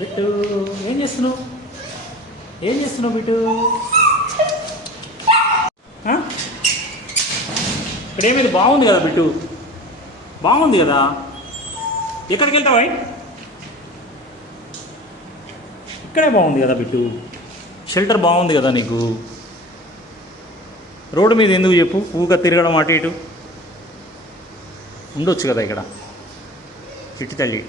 Bit ఏం చేస్తున్నావు? ఏం చేస్తున్నావు బిట్టు? ఆ? ఇక్కడ బాగుంది కదా బిట్టు? బాగుంది కదా? ఎక్కడికి వెళ్తావా ఇక్కడే బాగుంది కదా బిట్టు? షెల్టర్ బాగుంది కదా నీకు? రోడ్డు మీద ఎందుకు చెప్పు? ఊగా తిరగడం అటు ఇటు? ఉండొచ్చు కదా ఇక్కడ. చిట్టి తల్లి.